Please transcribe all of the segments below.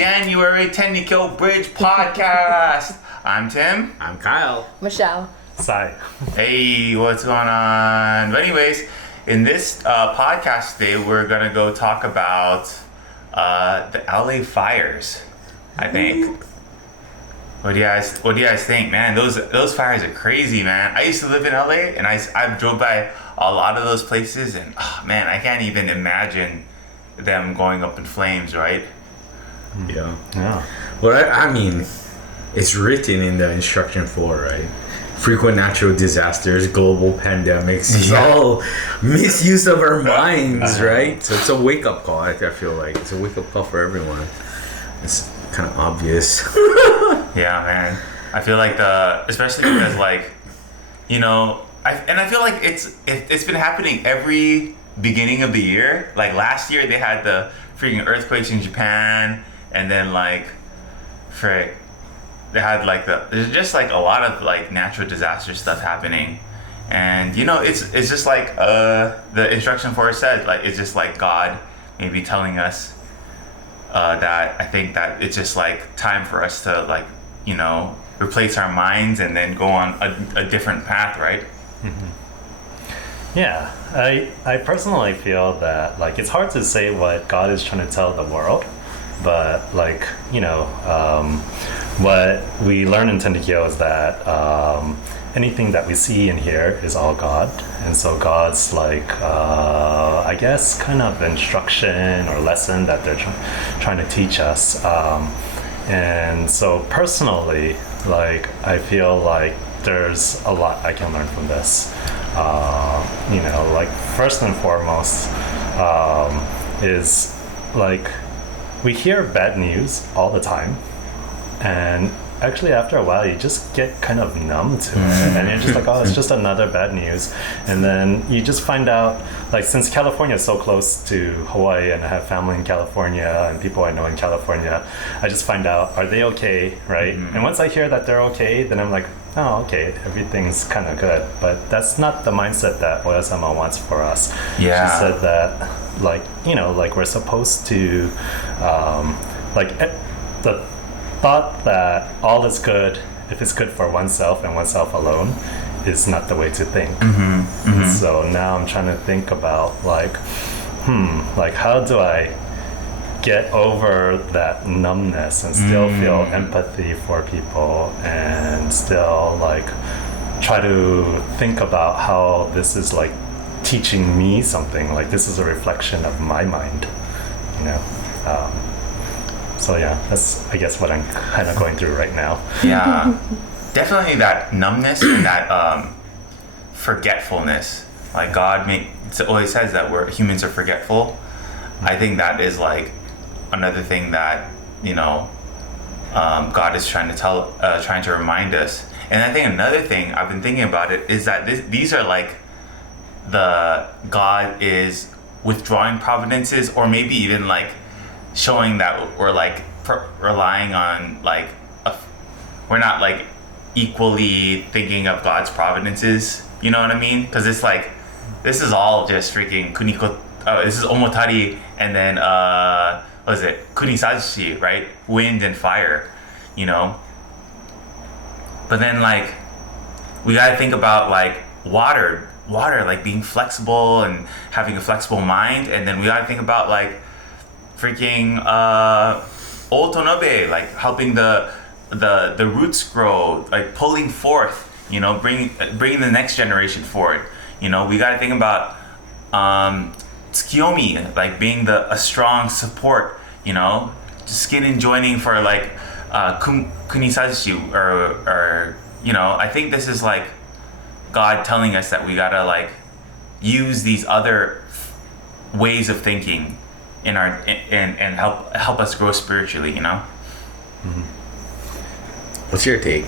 January Tenrikyo Bridge podcast. I'm Tim. I'm Kyle. Michelle. Sai. Hey, what's going on? But anyways, in this podcast today, we're gonna go talk about the LA fires. I think. What do you guys think, man? Those fires are crazy, man. I used to live in LA, and I drove by a lot of those places, and man, I can't even imagine them going up in flames, right? Yeah. Well, I mean, it's written in the instruction for, right? Frequent natural disasters, global pandemics, it's all misuse of our minds, right? So it's a wake-up call, I feel like. It's a wake-up call for everyone. It's kind of obvious. Yeah, man. I feel like especially because like, I feel like it's been happening every beginning of the year. Like last year they had the freaking earthquakes in Japan, and then like, they had like there's just like a lot of like natural disaster stuff happening, and it's just like the instruction for it said, like it's just like God maybe telling us that I think that it's just like time for us to like replace our minds and then go on a different path, right? Mm-hmm. Yeah, I personally feel that like it's hard to say what God is trying to tell the world, but like what we learn in Tenrikyo is that anything that we see and hear is all God, and so God's like I guess kind of instruction or lesson that they're trying to teach us. And so personally, like I feel like there's a lot I can learn from this. Like first and foremost is like we hear bad news all the time, and actually after a while you just get kind of numb to it, and you're just like, oh, it's just another bad news. And then you just find out, like, since California is so close to Hawaii and I have family in California and people I know in California, I just find out, are they okay, right? And once I hear that they're okay, then I'm like, oh, okay, everything's kind of good. But that's not the mindset that Oyasama wants for us. Yeah. She said that, like, like we're supposed to, the thought that all is good if it's good for oneself and oneself alone is not the way to think. And so now I'm trying to think about like how do I get over that numbness and still feel empathy for people and still like try to think about how this is like teaching me something, like this is a reflection of my mind, So yeah, that's I guess what I'm kind of going through right now. Yeah, definitely that numbness and that forgetfulness. Like God always says that humans are forgetful. I think that is like another thing that God is trying to remind us. And I think another thing I've been thinking about it is that these are like the God is withdrawing providences, or maybe even like showing that we're like relying on like we're not like equally thinking of God's providences, you know what I mean? Because it's like this is all just freaking kuniko. This is omotari, and then what is it, kunisashi, right? Wind and fire, But then like we gotta think about like water like being flexible and having a flexible mind, and then we gotta think about like freaking otonobe, like helping the roots grow, like pulling forth, bringing the next generation forward. We got to think about tsukiyomi, like being a strong support, skin and joining for like kunisashi, or I think this is like God telling us that we gotta like use these other ways of thinking in our and help us grow spiritually, What's your take?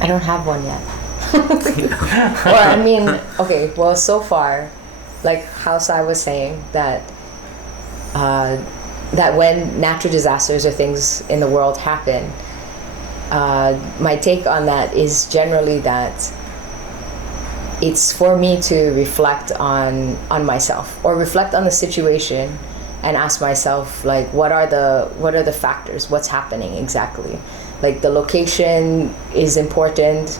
I don't have one yet. Well, I mean, okay, well, so far, like how Sai was saying, that when natural disasters or things in the world happen, my take on that is generally that it's for me to reflect on myself, or reflect on the situation and ask myself, like, what are the factors? What's happening exactly? Like, the location is important,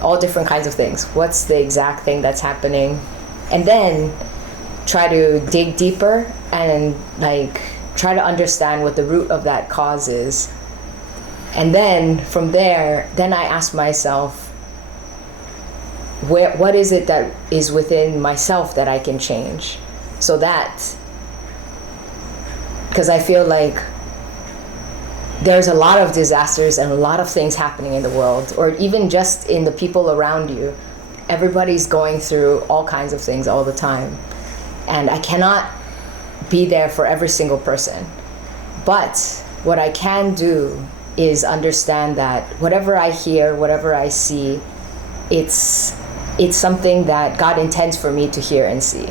all different kinds of things. What's the exact thing that's happening? And then try to dig deeper and, like, try to understand what the root of that cause is. And then from there, then I ask myself, what is it that is within myself that I can change? So that, because I feel like there's a lot of disasters and a lot of things happening in the world, or even just in the people around you. Everybody's going through all kinds of things all the time. And I cannot be there for every single person. But what I can do is understand that whatever I hear, whatever I see, it's something that God intends for me to hear and see,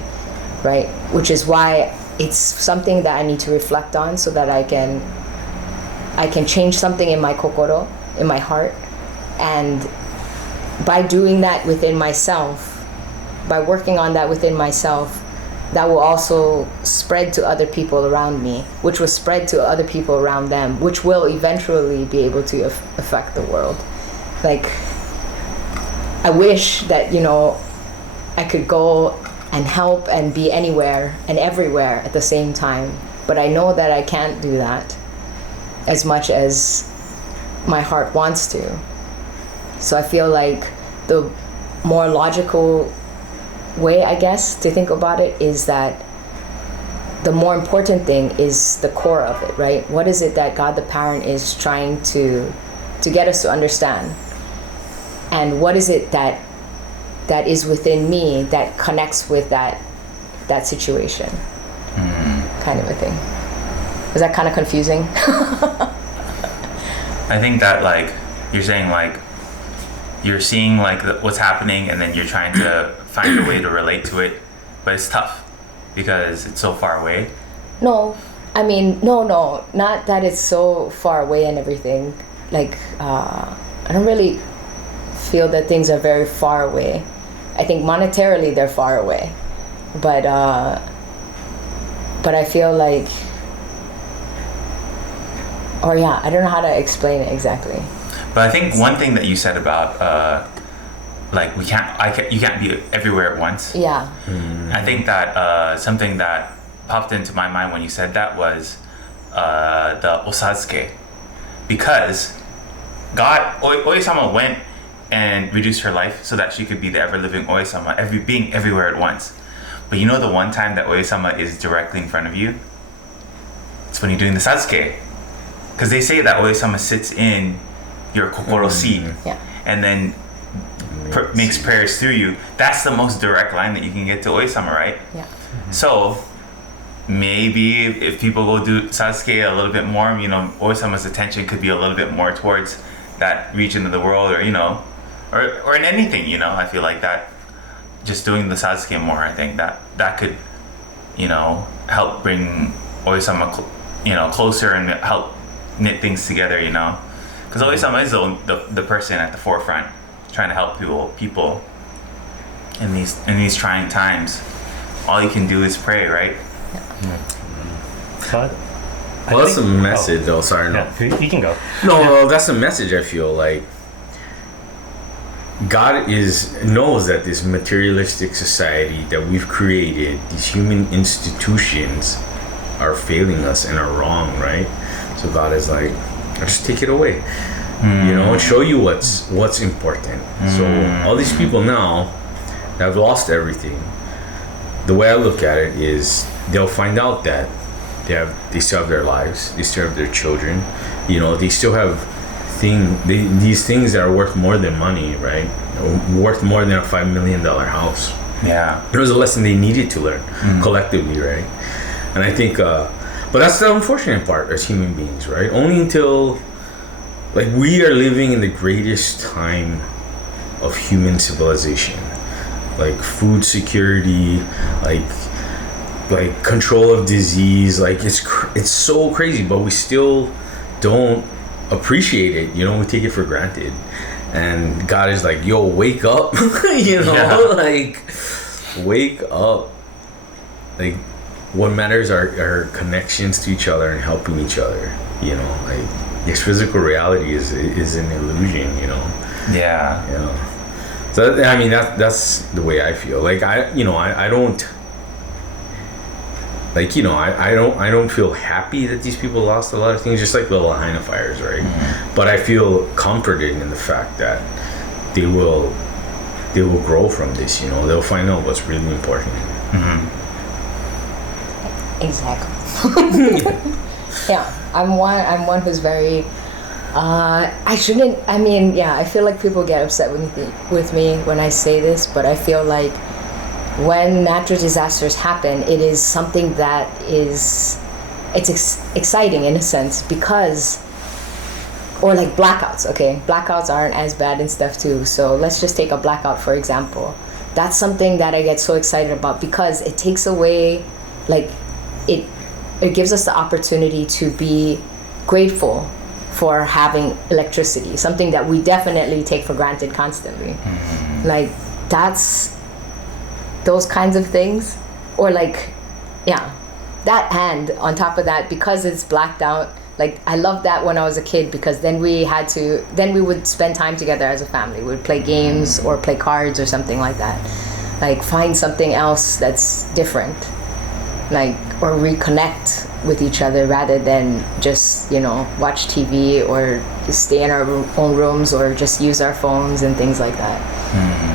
right? Which is why it's something that I need to reflect on, so that I can change something in my kokoro, in my heart. And by doing that within myself, by working on that within myself, that will also spread to other people around me, which will spread to other people around them, which will eventually be able to affect the world. Like, I wish that, I could go and help and be anywhere and everywhere at the same time. But I know that I can't do that as much as my heart wants to. So I feel like the more logical way, I guess, to think about it is that the more important thing is the core of it, right? What is it that God the Parent is trying to get us to understand? And what is it that is within me that connects with that situation? Kind of a thing. Is that kind of confusing? I think that, like, you're saying, like, you're seeing, like, what's happening, and then you're trying to find a way to relate to it, but it's tough because it's so far away. No, I mean, no, not that it's so far away and everything. Like, I don't really feel that things are very far away. I think monetarily they're far away, but I feel like, or yeah, I don't know how to explain it exactly. But I think one thing that you said about like, you can't be everywhere at once. Yeah. I think that something that popped into my mind when you said that was the osazuke, because God, Oe-sama went and reduced her life so that she could be the ever-living Oe-sama, being everywhere at once. But you know the one time that Oe-sama is directly in front of you? It's when you're doing the Sasuke. Because they say that Oe-sama sits in your kokoro seat, and then makes prayers through you. That's the most direct line that you can get to Oe-sama, right? Yeah. So maybe if people go do Sasuke a little bit more, Oe-sama's attention could be a little bit more towards that region of the world, or or in anything, I feel like that just doing the Sasuke more, I think that could, help bring Oe-sama, closer and help knit things together, because Oe-sama is the person at the forefront trying to help people in these trying times. All you can do is pray, right? But that's a message, though. Sorry, no. Yeah, you can go. No, that's a message. I feel like God knows that this materialistic society that we've created, these human institutions, are failing us and are wrong, right? So God is like, just take it away, show you what's important. So all these people now have lost everything. The way I look at it is, they'll find out that they still have their lives, they still have their children, they still have these things that are worth more than money, right? Worth more than a $5 million house. Yeah. It was a lesson they needed to learn collectively, right? And I think, but that's the unfortunate part as human beings, right? Only until, like, we are living in the greatest time of human civilization, like food security, like control of disease, like it's so crazy, but we still don't appreciate it, we take it for granted. And God is like, yo, wake up. Like, wake up. Like, what matters are connections to each other and helping each other. You know, like this physical reality is an illusion. You know. Yeah. Yeah. So I mean that's the way I feel. Like I don't. Like, you know, I don't feel happy that these people lost a lot of things, just like the Lahaina fires, right? Mm-hmm. But I feel comforted in the fact that they will grow from this. You know, they'll find out what's really important. Mm-hmm. Exactly. Yeah, I'm one who's very. I feel like people get upset with me when I say this, but I feel like when natural disasters happen, it is something that it's exciting in a sense because, or like blackouts, okay? Blackouts aren't as bad and stuff too. So let's just take a blackout, for example. That's something that I get so excited about because it takes away, like, it gives us the opportunity to be grateful for having electricity, something that we definitely take for granted constantly. Mm-hmm. Like, that's those kinds of things, or like, yeah, that, and on top of that, because it's blacked out, like I loved that when I was a kid because then we would spend time together as a family. We would play games or play cards or something like that, like find something else that's different, like, or reconnect with each other rather than just, you know, watch TV or stay in our own rooms or just use our phones and things like that. Mm-hmm.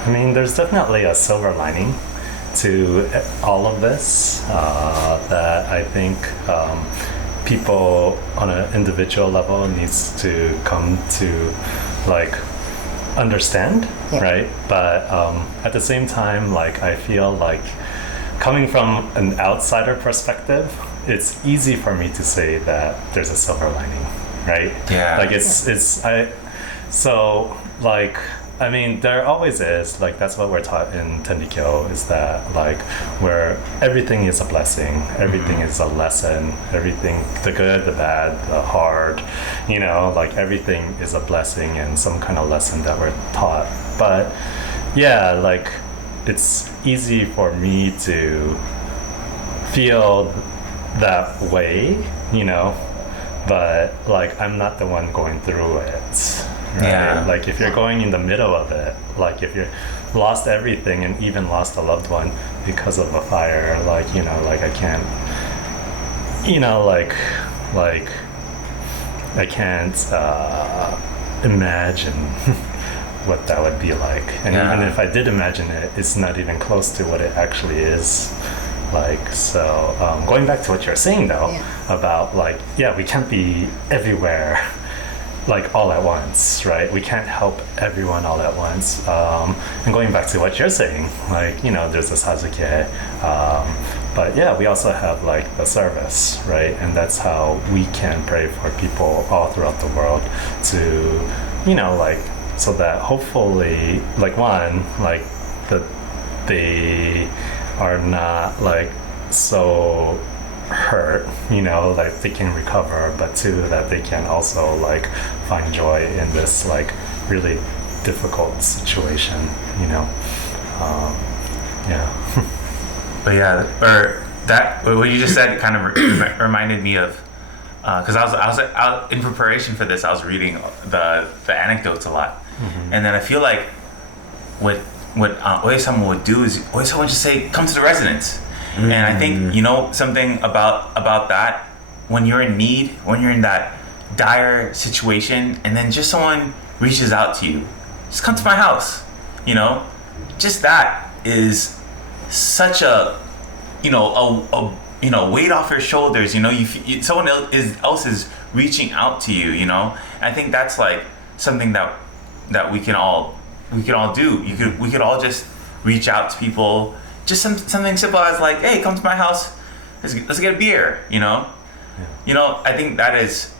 I mean, there's definitely a silver lining to all of this that I think people on an individual level needs to come to like understand, yeah. Right? But at the same time, like I feel like coming from an outsider perspective, it's easy for me to say that there's a silver lining, right? Yeah. Like I mean, there always is, like, that's what we're taught in Tenrikyo, is that, like, where everything is a blessing, everything is a lesson, everything, the good, the bad, the hard, you know, like, everything is a blessing and some kind of lesson that we're taught. But, yeah, like, it's easy for me to feel that way, you know, but, like, I'm not the one going through it. Right? Yeah. Like if you're going in the middle of it, like if you lost everything and even lost a loved one because of a fire, like, you know, like I can't, you know, like I can't imagine what that would be like. And even if I did imagine it, it's not even close to what it actually is. Like, so going back to what you're saying though, about like, yeah, we can't be everywhere like all at once, right? We can't help everyone all at once. And going back to what you're saying, like, you know, there's a Sazuke, but yeah, we also have like the service, right? And that's how we can pray for people all throughout the world to, you know, like, so that hopefully, like, one, like that they are not like so hurt, you know, like they can recover, but two, that they can also like find joy in this like really difficult situation, you know. Yeah. But yeah, or that what you just said kind of reminded me of because I was in preparation for this, I was reading the anecdotes a lot, and then I feel like what Oye-sama would do is Oye-sama would just say, "Come to the residence." And I think, you know, something about that, when you're in need, when you're in that dire situation, and then just someone reaches out to you, just come to my house, you know, just that is such a, you know, weight off your shoulders, you know, someone else is reaching out to you, you know. And I think that's like something that we can all do. We could all just reach out to people. Just something simple as like, hey, come to my house, let's get a beer, you know? Yeah. You know, I think that is,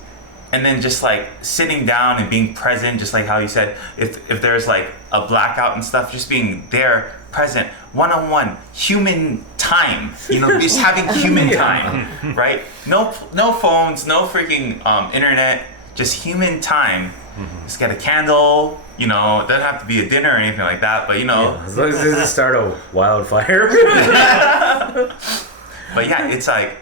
and then just like sitting down and being present, just like how you said, if there's like a blackout and stuff, just being there, present, one-on-one, human time, you know, just having human time, right? No phones, no freaking internet, just human time just get a candle. You know, it doesn't have to be a dinner or anything like that. But you know, As long as it doesn't start a wildfire. but yeah, it's like,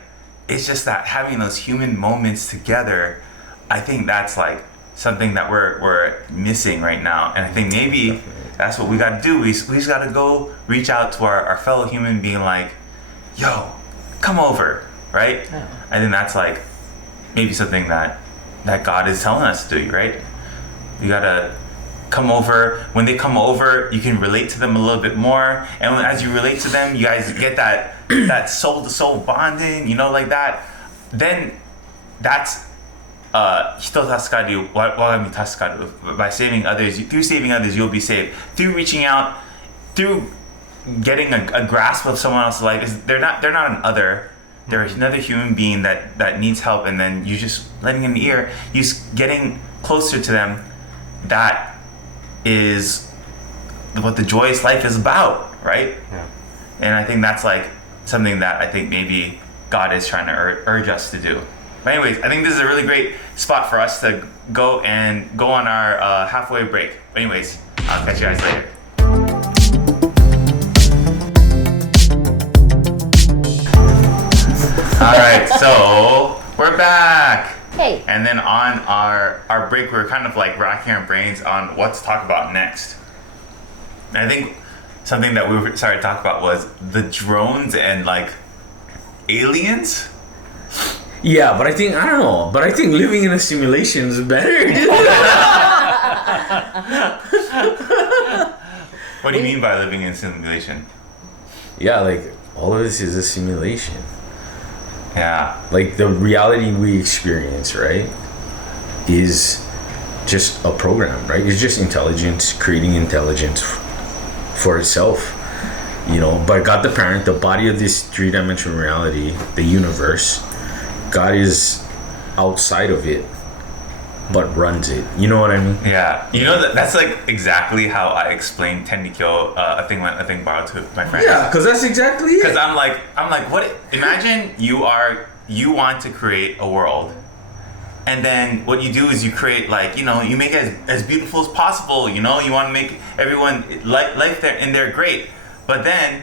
it's just that having those human moments together. I think that's like something that we're missing right now, and I think maybe that's what we got to do. We just got to go reach out to our fellow human being, like, yo, come over, right? Yeah. I think that's like maybe something that God is telling us to do, right? You gotta come over. When they come over, you can relate to them a little bit more, and as you relate to them, you guys get that soul to soul bonding, you know, like that. Then that's 人助かる我が身助かる by saving others. Through saving others, you'll be saved. Through reaching out, through getting a grasp of someone else's life. They're not an other. They're another human being that needs help, and then you just letting them ear. You just getting closer to them. That is what the joyous life is about, right? Yeah. And I think that's like something that I think maybe God is trying to urge us to do. But anyways, I think this is a really great spot for us to go on our halfway break. But anyways, I'll catch you guys later. All right, so we're back. Hey. And then on our break, we were kind of like racking our brains on what to talk about next. And I think something that we started to talk about was the drones and like aliens. Yeah, but I think living in a simulation is better. What do you mean by living in simulation? Yeah, like all of this is a simulation. Yeah. Like the reality we experience, right, is just a program, right? It's just intelligence creating intelligence for itself, you know. But God the parent, the body of this three-dimensional reality, the universe, God is outside of it, but runs it. You know what I mean? Yeah. You know that's like exactly how I explained Tenrikyo, a thing borrowed to my friends. Yeah, because that's exactly it. Because I'm like, what? Imagine you want to create a world, and then what you do is you create, like, you know, you make it as beautiful as possible. You know, you want to make everyone life there in there great, but then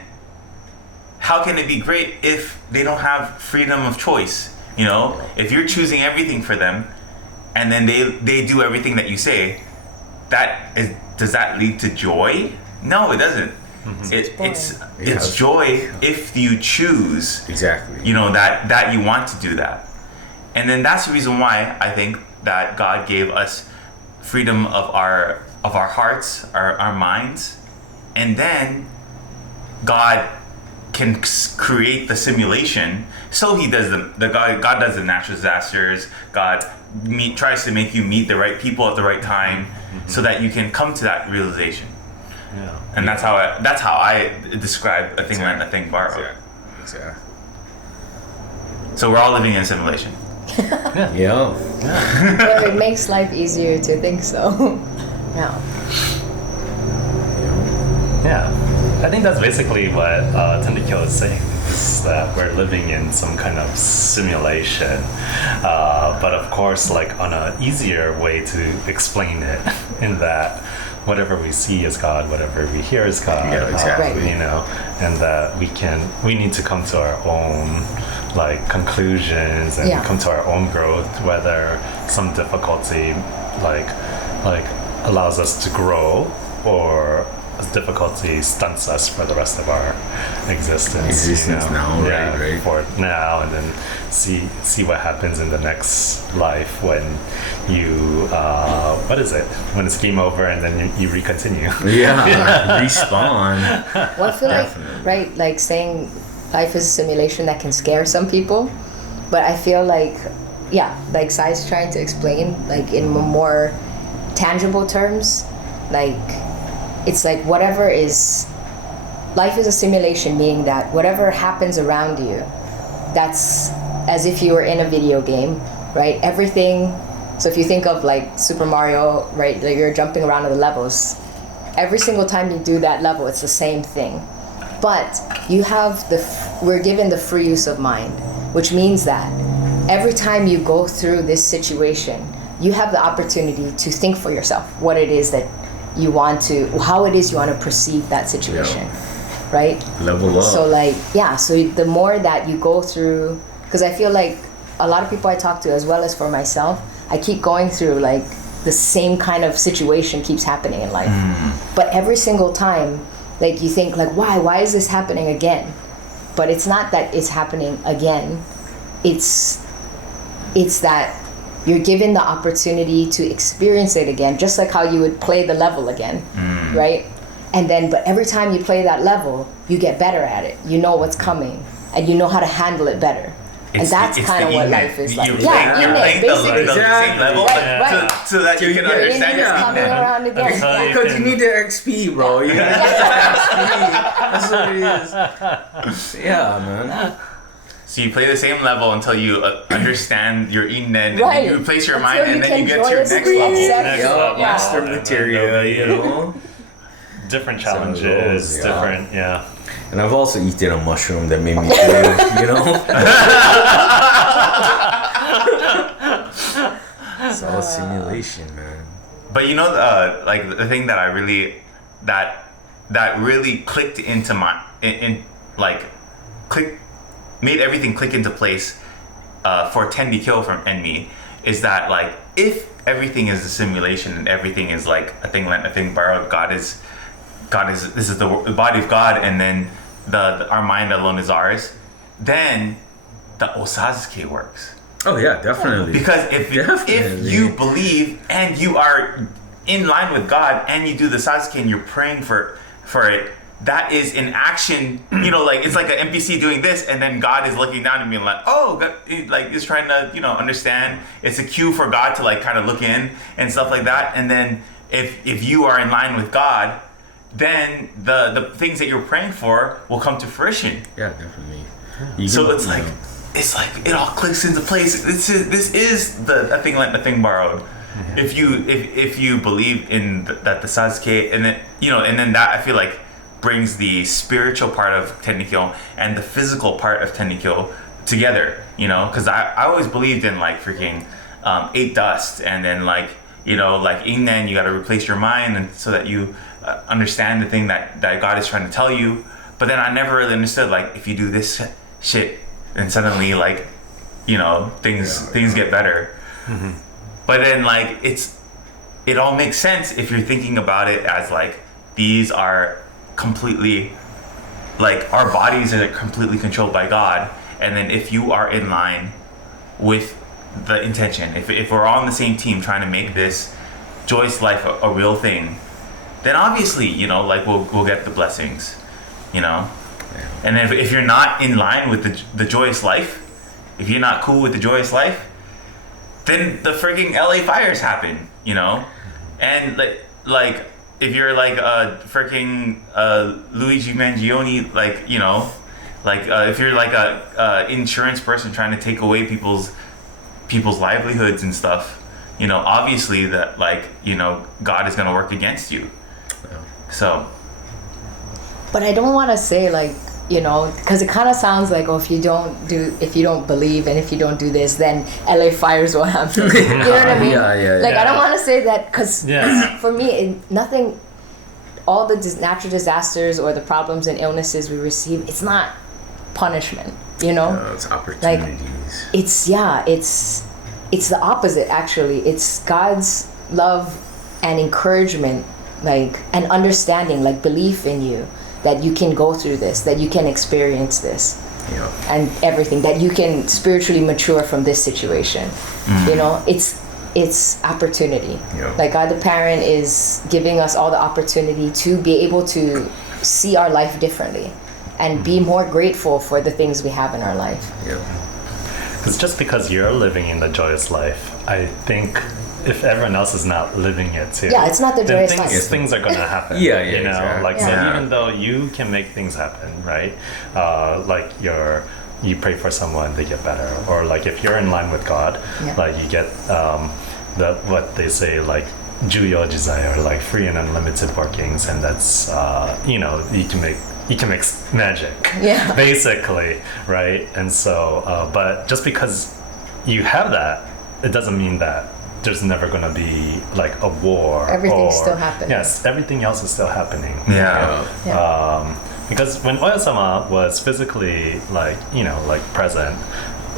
how can it be great if they don't have freedom of choice? You know, if you're choosing everything for them, and then they do everything that you say, does that lead to joy? No, it doesn't. Mm-hmm. It's joy if you choose. Exactly. You know, that you want to do that. And then that's the reason why I think that God gave us freedom of our hearts, our minds, and then God can create the simulation. So he does God does the natural disasters. God tries to make you meet the right people at the right time, so that you can come to that realization. Yeah. And that's how I describe a thing like a thing borrowed. Exactly. So we're all living in a simulation. Yeah. Well, it makes life easier to think so. Yeah. Yeah. I think that's basically what Tenrikyo is saying, is that we're living in some kind of simulation. But of course, like on an easier way to explain it, in that whatever we see is God, whatever we hear is God. Yeah, exactly. Right. You know, and that we need to come to our own like conclusions and come to our own growth, whether some difficulty like allows us to grow, or difficulty stunts us for the rest of our existence. Now, right? For now, and then see what happens in the next life when you what is it? When it's game over and then you recontinue. Yeah. Respawn. Well, I feel like, like saying life is a simulation, that can scare some people, but I feel like, like Sai's trying to explain, like in more tangible terms, like it's like whatever is, life is a simulation, meaning that whatever happens around you, that's as if you were in a video game, right? Everything. So if you think of like Super Mario, right, like you're jumping around in the levels, every single time you do that level, it's the same thing. But you have we're given the free use of mind, which means that every time you go through this situation, you have the opportunity to think for yourself what it is that you want to, how it is you want to perceive that situation, right? Level up. So like, yeah, so the more that you go through, because I feel like a lot of people I talk to, as well as for myself, I keep going through like the same kind of situation keeps happening in life. But every single time, like you think like, why is this happening again? But it's not that it's happening again. It's that you're given the opportunity to experience it again, just like how you would play the level again, right? And then, but every time you play that level, you get better at it. You know what's coming, and you know how to handle it better. And that's kind of what life is like. Basically. The same level, right. so that you can understand it's coming around again. Because you need the XP, bro. You gotta get the XP. That's what it is. Yeah, man. So you play the same level until you understand your inen, and Right. then you replace your Until mind, you and then can you get to your next joyously level. accept Next it. level. Master And then material, there'll be you know? different So it challenges, goes, different, yeah. And I've also eaten a mushroom that made me feel, you know? It's all simulation, man. But you know, like the thing that I really that really clicked into my made everything click into place for Tenrikyo and me is that like if everything is a simulation and everything is like a thing lent, a thing borrowed, God is this is the body of God, and then the our mind alone is ours, then the Osasuke works. Oh yeah, definitely. Because if you believe and you are in line with God and you do the Sasuke and you're praying for it, that is in action. You know, like it's like an NPC doing this, and then God is looking down and being like, oh, God, like is trying to understand. It's a cue for God to like kind of look in and stuff like that. And then if you are in line with God, then the things that you're praying for will come to fruition. Yeah, definitely. So it's like it all clicks into place. This is the thing lent, the thing borrowed. Mm-hmm. If you believe in that the Sasuke, and then and then that I feel like brings the spiritual part of Tenrikyo and the physical part of Tenrikyo together. Because I always believed in like freaking 8 dust, and then like like Inen, you got to replace your mind, and so that you understand the thing that God is trying to tell you. But then I never really understood like if you do this shit, and suddenly like things get better. Mm-hmm. But then like it all makes sense if you're thinking about it as like these are completely like our bodies are completely controlled by God, and then if you are in line with the intention, if we're all on the same team trying to make this joyous life a real thing, then obviously like we'll get the blessings, And if you're not in line with the joyous life, if you're not cool with the joyous life, then the frigging LA fires happen, And like if you're like a freaking Luigi Mangione, like if you're like a insurance person trying to take away people's livelihoods and stuff, obviously that like God is gonna work against you. So. But I don't want to say like, because it kind of sounds like, if you don't believe and if you don't do this, then LA fires will happen. You know what I mean? Yeah. Like, I don't want to say that because for me, nothing, all the natural disasters or the problems and illnesses we receive, it's not punishment, It's opportunities. Like, it's the opposite, actually. It's God's love and encouragement, like, and understanding, like belief in you, that you can go through this, that you can experience this, and everything, that you can spiritually mature from this situation. It's opportunity. Like God the Parent is giving us all the opportunity to be able to see our life differently and be more grateful for the things we have in our life. Because just because you're living in the joyous life, I think if everyone else is not living it too, it's not the then joyous life. things are gonna happen. Exactly. Like so, even though you can make things happen, right? Like you pray for someone, they get better, or like if you're in line with God, like you get what they say, like Juyo Desire, like free and unlimited workings, and that's you can make magic, basically, right? And so, but just because you have that, it doesn't mean that there's never going to be like a war. Everything's still happening. Yes, everything else is still happening. Yeah. Because when Oya-sama was physically like present,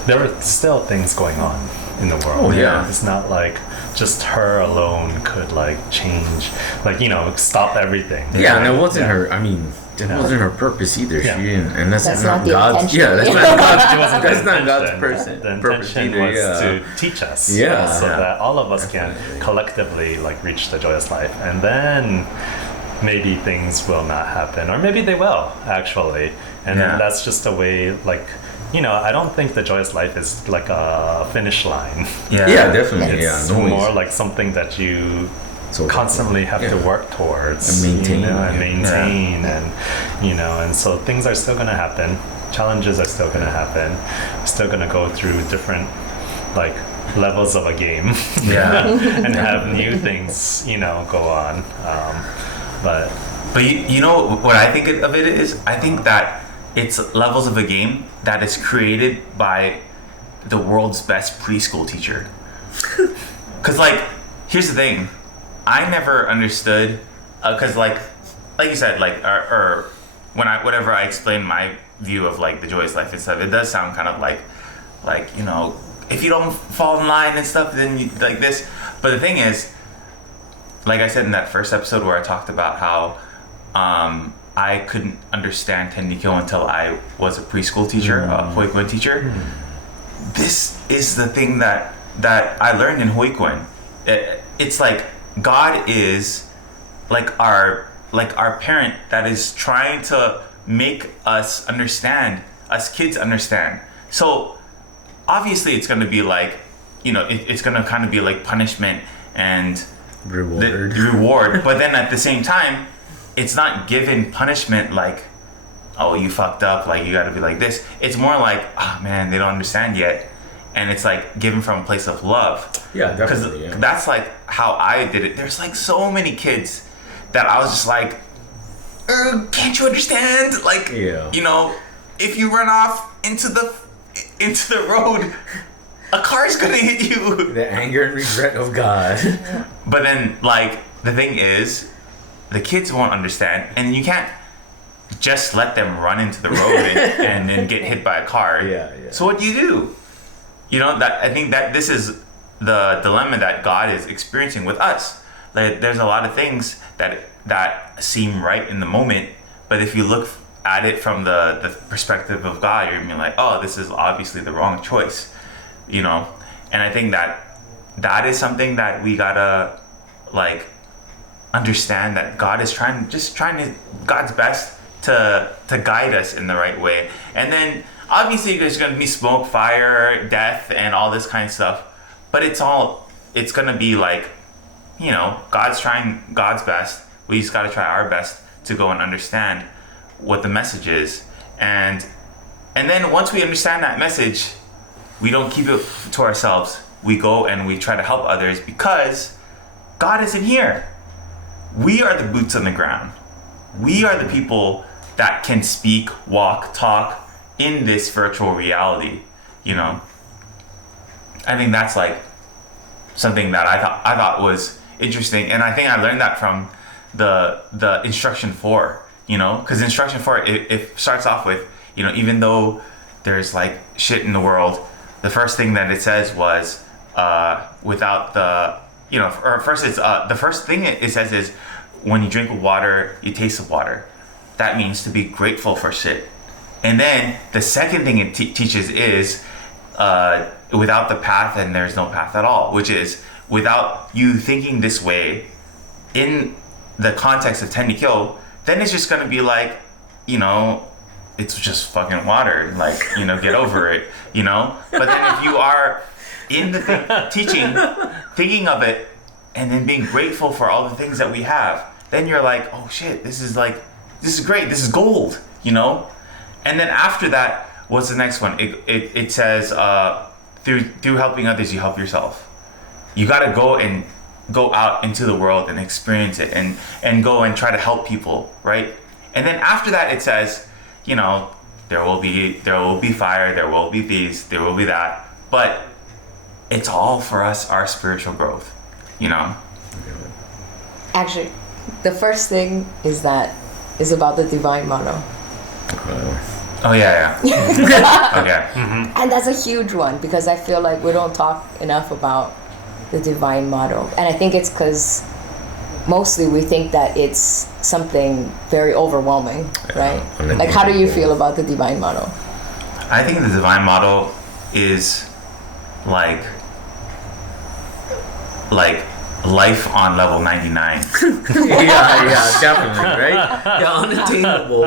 there were still things going on in the world. Oh, yeah. It's not like just her alone could like change, like stop everything. Yeah, and it wasn't her. I mean, it wasn't her purpose either. Yeah. She didn't, and that's not the God's. intention. Yeah, that's not God's. It wasn't That's the not God's intention. The purpose intention either. was Yeah. to teach us, Yeah. so Yeah. that all of us can collectively like reach the joyous life, and then maybe things will not happen, or maybe they will actually, and then that's just a way like. I don't think the joyous life is like a finish line. Yeah, definitely. It's more like something that you constantly have to work towards and maintain, and so things are still going to happen. Challenges are still going to happen. We're still going to go through different like levels of a game, and have new things go on. But you know what I think of it is? I think that it's levels of a game that is created by the world's best preschool teacher. Because, like, here's the thing. I never understood, because, like you said, like, or whenever I explain my view of, like, the joyous life and stuff, it does sound kind of like, if you don't fall in line and stuff, then you, like this. But the thing is, like I said in that first episode where I talked about how, I couldn't understand Tenrikyo until I was a preschool teacher, a Hoikuen teacher. This is the thing that I learned in Hoikuen. It's like God is like our parent that is trying to make us understand, us kids understand. So obviously it's going to be like, it's going to kind of be like punishment and reward. But then at the same time, it's not given punishment like, oh, you fucked up, like you got to be like this. It's more like, oh man, they don't understand yet, and it's like given from a place of love. Yeah, definitely. Because that's like how I did it. There's like so many kids that I was just like, can't you understand? Like, if you run off into the road, a car's gonna hit you. The anger and regret of God. But then, like, the thing is, the kids won't understand, and you can't just let them run into the road and then get hit by a car. Yeah. So what do you do? That I think that this is the dilemma that God is experiencing with us. Like, there's a lot of things that seem right in the moment, but if you look at it from the perspective of God, you're gonna be like, oh, this is obviously the wrong choice. And I think that is something that we gotta like understand, that God is trying to God's best to guide us in the right way. And then obviously there's going to be smoke, fire, death, and all this kind of stuff, but it's going to be like, God's trying God's best. We just got to try our best to go and understand what the message is, and then once we understand that message, we don't keep it to ourselves. We go and we try to help others, because God isn't here. We are the boots on the ground. We are the people that can speak, walk, talk in this virtual reality. I think that's like something that I thought was interesting, and I think I learned that from the instruction 4. Because instruction 4 it starts off with, even though there's like shit in the world, the first thing that it says was without the or first it's the first thing it says is, when you drink water, you taste the water. That means to be grateful for shit. And then the second thing it teaches is without the path, and there's no path at all, which is without you thinking this way in the context of Tenrikyo, then it's just going to be like, it's just fucking water, like, get over it, But then if you are in the teaching, thinking of it, and then being grateful for all the things that we have, then you're like, oh shit, this is great, this is gold, And then after that, what's the next one? It says, through helping others, you help yourself. You got to go out into the world and experience it, and go and try to help people, right? And then after that, it says, there will be fire, there will be these, there will be that, but it's all for us, our spiritual growth, you know? Actually, the first thing is about the divine model. Oh yeah. Okay. And that's a huge one because I feel like we don't talk enough about the divine model. And I think it's because mostly we think that it's something very overwhelming, right? Like, how do you feel about the divine model? I think the divine model is like life on level 99. yeah, definitely, right? Yeah, unattainable.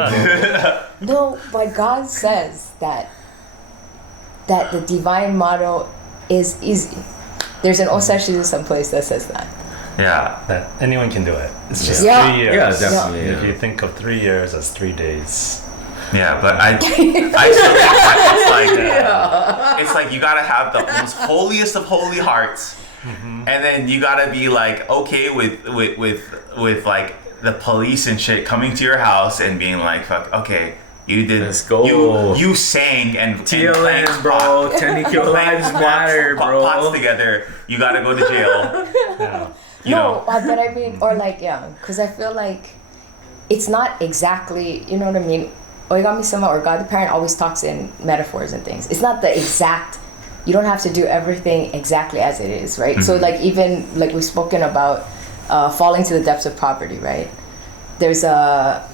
No, but God says that the divine model is easy. There's an Osashi someplace that says that. Yeah. That anyone can do it. It's just Yeah. 3 years. Yeah, definitely. If you think of 3 years as 3 days. Yeah, but I still think it's like you gotta have the most holiest of holy hearts, and then you gotta be like okay with like the police and shit coming to your house and being like, fuck, okay, you did. Let's go. You sang and TLNs, bro. Tenrikyo lives matter, bro. Pots together. You gotta go to jail. Yeah. You know? But I mean, or like, yeah, because I feel like it's not exactly, you know what I mean? Oigami-sama or God the Parent always talks in metaphors and things. It's not the exact, you don't have to do everything exactly as it is, right? So like even, like we've spoken about falling to the depths of poverty, right? There's a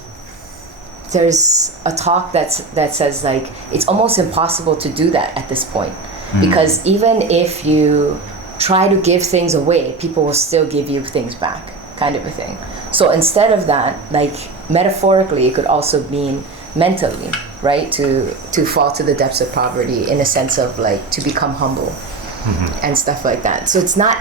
talk that says like, it's almost impossible to do that at this point. Because even if you try to give things away, people will still give you things back, kind of a thing. So instead of that, like metaphorically, it could also mean mentally, right? To fall to the depths of poverty in a sense of like to become humble and stuff like that. So it's not,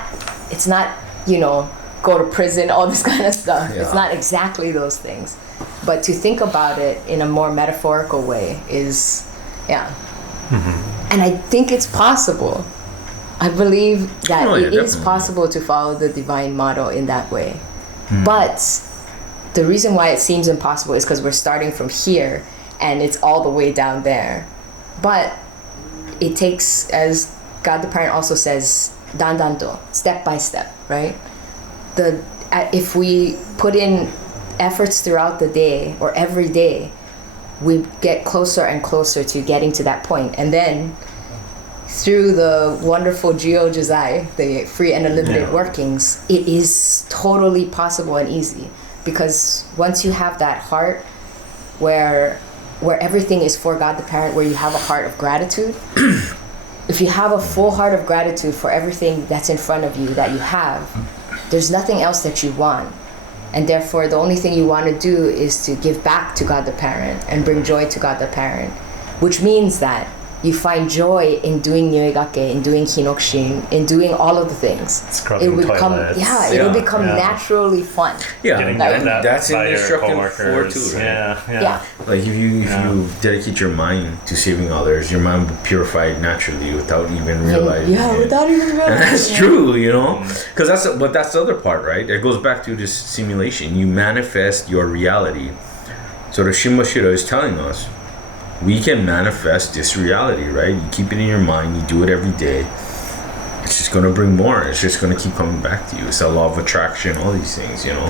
you know, go to prison, all this kind of stuff. Yeah. It's not exactly those things. But to think about it in a more metaphorical way is, yeah. And I think it's possible. I believe that it is definitely possible to follow the divine model in that way. But the reason why it seems impossible is because we're starting from here and it's all the way down there. But it takes, as God the Parent also says, dandanto, step by step, right? If we put in efforts throughout the day or every day, we get closer and closer to getting to that point. And then through the wonderful Jio Jizai, the free and unlimited workings, it is totally possible and easy. Because once you have that heart where everything is for God the Parent, where you have a heart of gratitude, if you have a full heart of gratitude for everything that's in front of you that you have, there's nothing else that you want. And therefore, the only thing you want to do is to give back to God the Parent and bring joy to God the Parent, which means that you find joy in doing nyoigake, in doing hinokshin, in doing all of the things. Scrubbing it will become, toilets. it'll become naturally fun. Yeah, Getting Like- that that's in by your instruction 4 coworkers. too, right? Yeah. Like if you dedicate your mind to saving others, your mind will be purified naturally without even realizing. Yeah, it. without even realizing. And that's true, you know, because that's the other part, right? It goes back to this simulation. You manifest your reality. So the Shimbashira is telling us, we can manifest this reality, right? You keep it in your mind, you do it every day. It's just gonna bring more. It's just gonna keep coming back to you. It's a law of attraction, all these things, you know.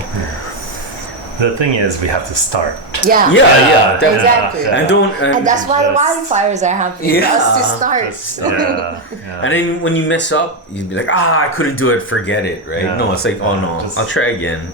The thing is, we have to start. Yeah. Yeah, definitely. Exactly. And And that's why the Just- wildfires are happening for us to start. And then when you mess up, you'd be like, I couldn't do it, forget it, right? Yeah. No, it's like, oh no, Just I'll try again.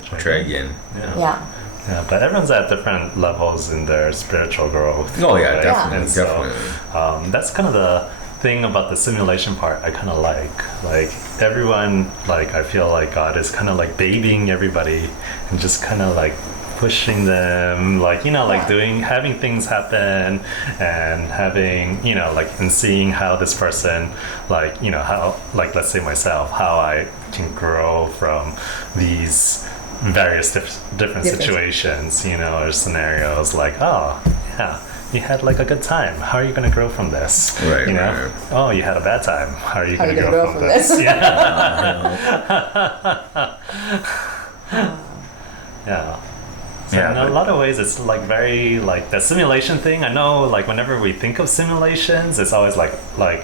Yeah. Yeah, but everyone's at different levels in their spiritual growth. Oh yeah, right? definitely, And so, definitely. that's kind of the thing about the simulation part I kind of like everyone, like I feel like God is kind of like babying everybody and just kind of like pushing them, like, you know, like having things happen and having, you know, like, and seeing how this person, like, you know, how, like, let's say myself, how I can grow from these various different situations, you know, or scenarios, like, oh yeah, you had like a good time, how are you going to grow from this, Right, you know? right. Oh, you had a bad time, how are you going to grow grow from from this? Yeah. Yeah. So in a lot of ways, it's like very like the simulation thing. I know, like whenever we think of simulations, it's always like we're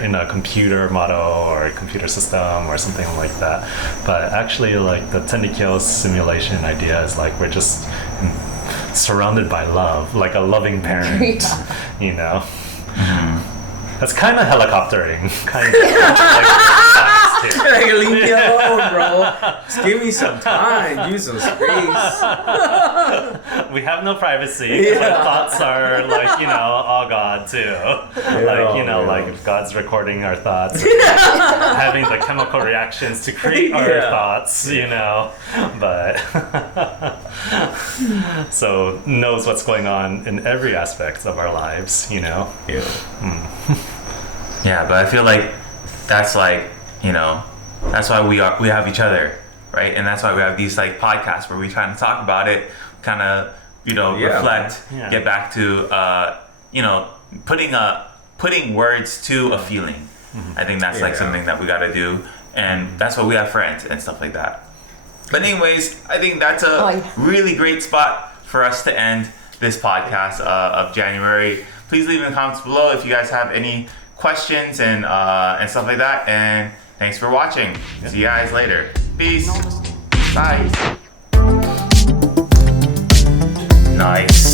in a computer model or a computer system or something like that. But actually, like the Tenrikyo simulation idea is like we're just surrounded by love, like a loving parent, you know. That's kind of helicoptering, kind of Like, leave me alone, bro. Just give me some time. Use some space. We have no privacy. Our thoughts are like, all God too. Like if God's recording our thoughts, having the chemical reactions to create our thoughts, But so knows what's going on in every aspect of our lives, Yeah, but I feel like that's like, that's why we have each other, right? And that's why we have these like podcasts where we kind of talk about it, kind of, reflect, get back to, putting words to a feeling. I think that's like something that we got to do. And that's why we have friends and stuff like that. But anyways, I think that's a really great spot for us to end this podcast of January. Please leave in the comments below if you guys have any questions and stuff like that. And thanks for watching. See you guys later. Peace. Bye. Nice.